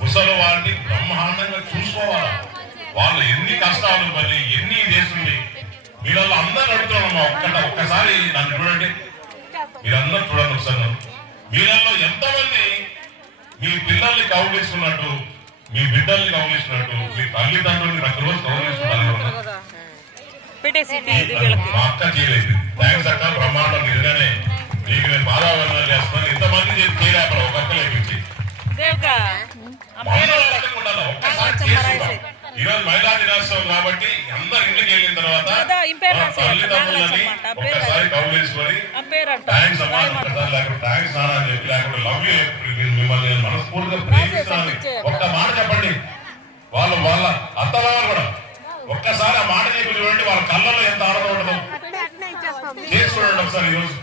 ముసలి వారిని బ్రహ్మాండంగా చూసుకోవాలి. వాళ్ళు ఎన్ని కష్టాలు మళ్ళీ ఎన్ని చేస్తుంది. మీరల్లో అందరూ అడుగుతున్నాం. ఒక్కసారి నన్ను చూడండి, మీరందరూ చూడండి ఒకసారి. మీరల్లో ఎంతమంది మీ పిల్లల్ని కౌగిలిస్తున్నట్టు, మీ బిడ్డల్ని కౌగిలిస్తున్నట్టు, మీ తల్లిదండ్రుల్ని ప్రతిరోజు కౌగిలిస్తున్నారు. మా అక్క చేయలేదు. థ్యాంక్స్ అక్క, బ్రహ్మాండం. నిజంగానే మీకు నేను బాధావరణాలు చేస్తున్నాను. ఇంతమంది చేయలే అక్కడ ఒక అక్క లేపించి ఈరోజు మహిళా దినోత్సవం కాబట్టి అందరు ఇంటికి వెళ్ళిన తర్వాత తల్లిదండ్రులని ఒక్కసారి కౌగిలించుకొని థ్యాంక్స్ అమ్మా, థ్యాంక్స్ నాన్న అని చెప్పి, లేకపోతే లవ్ యూ, మిమ్మల్ని నేను మనస్ఫూర్తిగా ప్రేమిస్తున్నాను ఒక్క మాట చెప్పండి. వాళ్ళ అత్తవారు కూడా ఒక్కసారి ఆ మాట చెప్పి చూడండి. వాళ్ళ కళ్ళలో ఎంత ఆనందం ఉండదు. చేసుకోండి ఒకసారి. ఈరోజు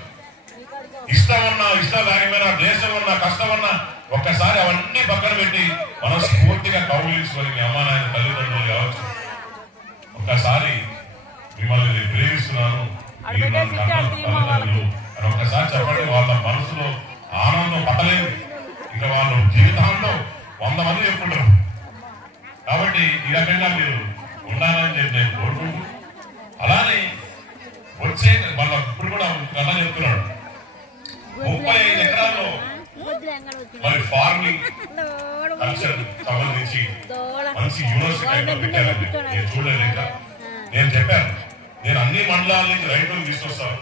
ఇష్టం ఉన్నా ఇష్టం లేకపోయినా, దేశం ఉన్నా కష్టం ఉన్నా, ఒక్కసారి అవన్నీ పక్కన పెట్టి మనస్ఫూర్తిగా కౌగిలించుకొని మీ అమ్మా నాయన తల్లిదండ్రులు కావచ్చు, ఒక్కసారి మిమ్మల్ని నేను ప్రేమిస్తున్నాను అని ఒక్కసారి చెప్పండి. వాళ్ళ మనసులో ఆనందం పట్టలేదు. ఇంకా వాళ్ళు జీవితాంతం 100 మంది చెప్పుకుంటారు. కాబట్టి ఈ రకంగా మీరు ఉండాలని చెప్పి నేను కోరుకుంటూ, అలానే వచ్చే వాళ్ళ ఇప్పుడు కూడా కథ చెప్తున్నాడు. 35 ఎకరాల్లో మరి ఫార్మింగ్ కల్చర్ సంబంధించి మంచి యూనివర్సిటీ పెట్టారండి. నేను చూడలేదు. ఇంకా నేను చెప్పాను, నేను అన్ని మండలాల నుంచి రైతులు తీసుకొస్తాను.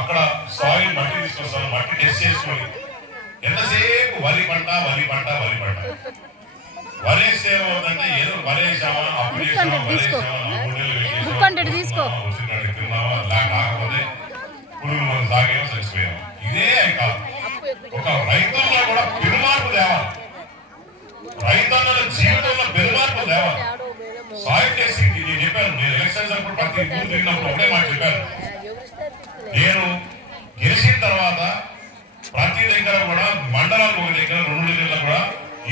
అక్కడ సాయిల్ మట్టి తీసుకొస్తాను. మట్టి టెస్ట్ చేసుకొని ఎంతసేపు వరి పంట వరి పంట వరి పంట వరేస్తే ఏమవుతుందంటే ఏదో వరేసామా అప్పుడు చేసామా వరేసామా 3 నెలలు తిన్నామా కాకపోతే పురుగులు మనం సాగేమో చచ్చిపోయాము. ఇదే కాదు. ఒక రైతుల్లో కూడా పెరుమార్పు తేవాలి. రైతన్నల జీవితంలో పెరుమార్పు తేవాలి. సాయిల్ టెస్టింగ్ నేను చెప్పాను. నేను ఎలక్షన్స్ అప్పుడు ప్రతి ఊరు తిరిగినప్పుడు ఒకటే మాట చెప్పాను. నేను గెలిచిన తర్వాత ప్రతి దగ్గర కూడా మండలాలు 1 దగ్గర 2 దగ్గర కూడా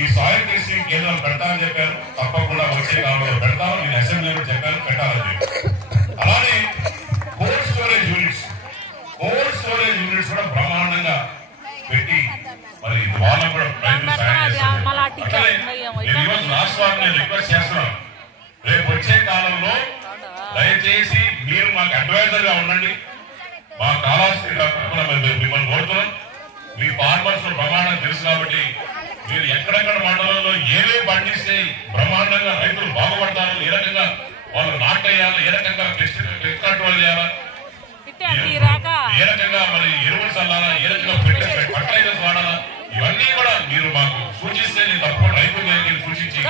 ఈ సాయిల్ టెస్టింగ్ కేంద్రాలు పెట్టాలని చెప్పాను. తప్పకుండా వచ్చే కాలంలో పెడతాను. నేను అసెంబ్లీలో చెప్పాను పెట్టాలని చెప్పి. అలానే కోల్డ్ స్టోరేజ్ యూనిట్స్ కూడా బ్రహ్మాండంగా పెట్టి మరి వాళ్ళకు కూడా రాష్ట్రాన్ని రిక్వెస్ట్ చేస్తున్నాను. రేపు వచ్చే కాలంలో దయచేసి మీరు మాకు అడ్వైజర్ గా ఉండండి. మా కాలాస్తి మిమ్మల్ని కోరుతున్నాం. మీ ఫార్మర్స్ బ్రహ్మాండంగా తెలుసు కాబట్టి మీరు ఎక్కడెక్కడ మండలంలో ఏమేమి పండిస్తే బ్రహ్మాండంగా రైతులు బాగుపడతారు, ఏ రకంగా వాళ్ళు నాటేయాలి, ఏ రకంగా పెస్ట్ కంట్రోల్ చేయాలా, ఏ రకంగా మరి ఎరువులు చల్లాలా, ఏ రకంగా ఫర్టిలైజర్స్ వాడాలా, ఇవన్నీ కూడా మీరు మాకు సూచిస్తే నేను తప్పకుండా రైతు సూచించి